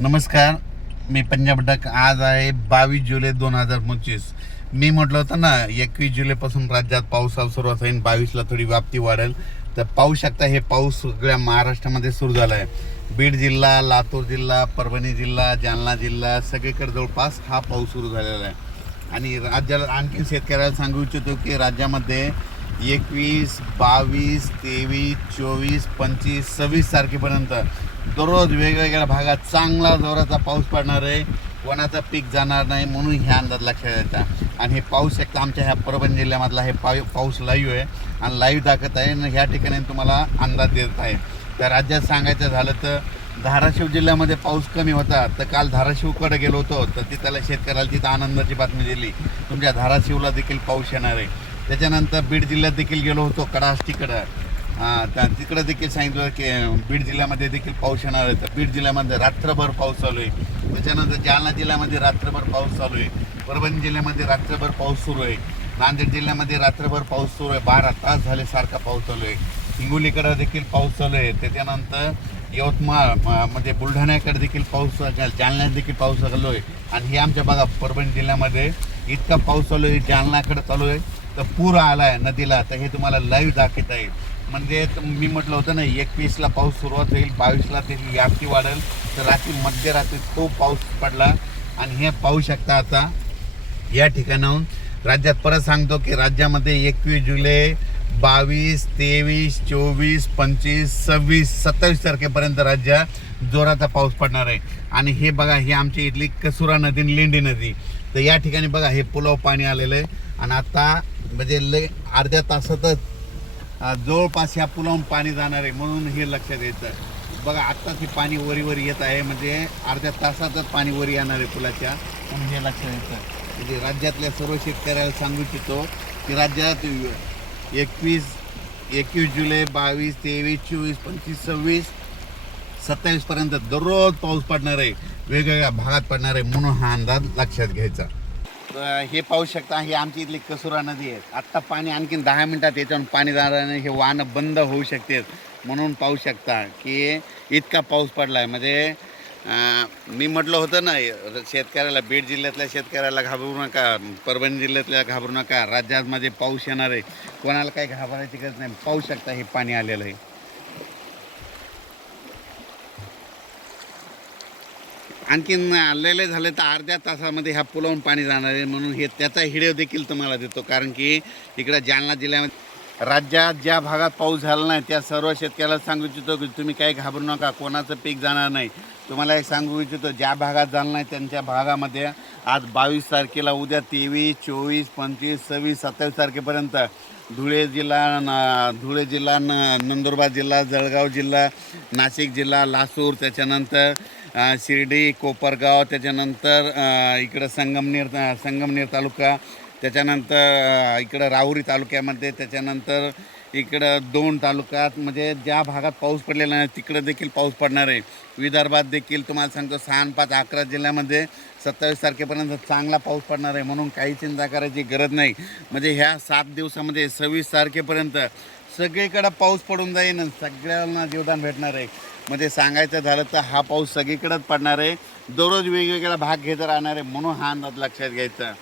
नमस्कार मी पंजाब डक आज आहे बावीस जुलै दोन हजार पंचवीस मी म्हटलं होतं ना एकवीस जुलैपासून राज्यात पावसाला सुरुवात होईल बावीसला थोडी व्याप्ती वाढेल तर पाहू शकता हे पाऊस सगळ्या महाराष्ट्रामध्ये सुरू झाला आहे बीड जिल्हा लातूर जिल्हा परभणी जिल्हा जालना जिल्हा सगळीकडे जवळपास हा पाऊस सुरू झालेला आहे आणि राज्याला आणखी शेतकऱ्याला सांगू इच्छितो की राज्यामध्ये एकवीस बावीस तेवीस चोवीस पंचवीस सव्वीस तारखेपर्यंत दररोज वेगवेगळ्या भागात चांगला जोराचा पाऊस पडणार आहे कोणाचं पीक जाणार नाही म्हणून ह्या अंदाज लक्षात येतात आणि हे पाऊस एक आमच्या ह्या परभणी जिल्ह्यामधला हे पाऊ पाऊस लाईव्ह आहे आणि लाईव्ह दाखवत आहे आणि ह्या ठिकाणी तुम्हाला अंदाज देत आहे त्या राज्यात सांगायचं झालं तर धाराशिव जिल्ह्यामध्ये पाऊस कमी होता तर काल धाराशिवकडे गेलो होतो तर तिथल्या शेतकऱ्याला तिथं आनंदाची बातमी दिली तुमच्या धाराशिवला देखील पाऊस येणार आहे त्याच्यानंतर बीड जिल्ह्यात देखील गेलो होतो तिकडं त्या तिकडं देखील सांगितलं की बीड जिल्ह्यामध्ये देखील पाऊस येणार आहे तर बीड जिल्ह्यामध्ये रात्रभर पाऊस चालू आहे त्याच्यानंतर जालना जिल्ह्यामध्ये रात्रभर पाऊस चालू आहे परभणी जिल्ह्यामध्ये रात्रभर पाऊस सुरू आहे नांदेड जिल्ह्यामध्ये रात्रभर पाऊस सुरू आहे बारा तास झाले सारखा पाऊस चालू आहे हिंगोलीकडं देखील पाऊस चालू आहे त्याच्यानंतर यवतमाळ म्हणजे बुलढाण्याकडे देखील पाऊस जालन्यात देखील पाऊस चालू आहे आणि हे आमच्या बघा परभणी जिल्ह्यामध्ये इतका पाऊस चालू आहे जालनाकडे चालू आहे तर पूर आला आहे नदीला तर हे तुम्हाला लाईव्ह दाखवता येईल म्हणजे मी म्हटलं होतं ना एकवीसला पाऊस सुरुवात होईल बावीसला त्याची व्याप्ती वाढेल तर रात्री मध्यरात्री तो पाऊस पडला आणि हे पाहू शकता आता या ठिकाणाहून राज्यात परत सांगतो की राज्यामध्ये एकवीस जुलै बावीस तेवीस चोवीस पंचवीस सव्वीस सत्तावीस तारखेपर्यंत राज्यात जोराचा पाऊस पडणार आहे आणि हे बघा ही आमची इथली कसुरा नदी लेंडी नदी तर या ठिकाणी बघा हे पुलाव पाणी आलेलं आहे आणि आता म्हणजे ल अर्ध्या तासातच जवळपास ह्या पुलावून पाणी जाणार आहे म्हणून हे लक्षात यायचं बघा आत्ताच हे पाणी वरीवर येत आहे म्हणजे अर्ध्या तासातच पाणी वरी येणार आहे पुलाच्या म्हणून हे लक्षात यायचं म्हणजे राज्यातल्या सर्व शेतकऱ्याला सांगू इच्छितो की राज्यात एकवीस एकवीस जुलै बावीस तेवीस चोवीस पंचवीस सव्वीस सत्तावीसपर्यंत दररोज पाऊस पडणार आहे वेगवेगळ्या भागात पडणार आहे म्हणून हा अंदाज लक्षात घ्यायचा हे पाहू शकता ही आमची इथली कसुरा नदी आहे आत्ता पाणी आणखीन दहा मिनटात याच्यावर पाणी नाही हे वाहनं बंद होऊ शकते म्हणून पाहू शकता की इतका पाऊस पडला आहे म्हणजे मी म्हटलं होतं ना शेतकऱ्याला बीड जिल्ह्यातल्या शेतकऱ्याला घाबरू नका परभणी जिल्ह्यातल्या घाबरू नका राज्यामध्ये पाऊस येणार आहे कोणाला काही घाबरायची गरज नाही पाहू शकता हे पाणी आलेलं आहे आणखीन आलेले झाले तर अर्ध्या तासामध्ये ह्या पुलावून पाणी जाणार आहे म्हणून हे त्याचा हिडेव देखील तुम्हाला देतो कारण की इकडे जालना जिल्ह्यामध्ये राज्यात ज्या भागात पाऊस झाला नाही त्या सर्व शेतकऱ्याला सांगू इच्छितो की तुम्ही काही घाबरू नका कोणाचं पीक जाणार नाही तुम्हाला एक सांगू इच्छितो ज्या भागात झालं नाही त्यांच्या भागामध्ये आज बावीस तारखेला उद्या तेवीस चोवीस पंचवीस सव्वीस सत्तावीस तारखेपर्यंत धुळे जिल्हा धुळे जिल्हा न नंदुरबार जिल्हा जळगाव जिल्हा नाशिक जिल्हा लासूर त्याच्यानंतर शिर्डी कोपरगाव त्याच्यानंतर इकडं संगमनेर संगमनेर तालुका त्याच्यानंतर इकडं राहुरी तालुक्यामध्ये त्याच्यानंतर इकडं दोन तालुक्यात म्हणजे ज्या भागात पाऊस पडलेला नाही तिकडं देखील पाऊस पडणार आहे विदर्भात देखील तुम्हाला सांगतो सहा पाच अकरा जिल्ह्यामध्ये सत्तावीस तारखेपर्यंत चांगला पाऊस पडणार आहे म्हणून काही चिंता करायची गरज नाही म्हणजे ह्या सात दिवसामध्ये सव्वीस तारखेपर्यंत सगळीकडं पाऊस पडून जाईल सगळ्यांना जीवदान भेटणार आहे मध्ये सांगायचं झालं तर हा पाऊस सगळीकडेच पडणार आहे दररोज वेगवेगळा भाग घेत राहणार आहे म्हणून हा अंदाज लक्षात घ्यायचा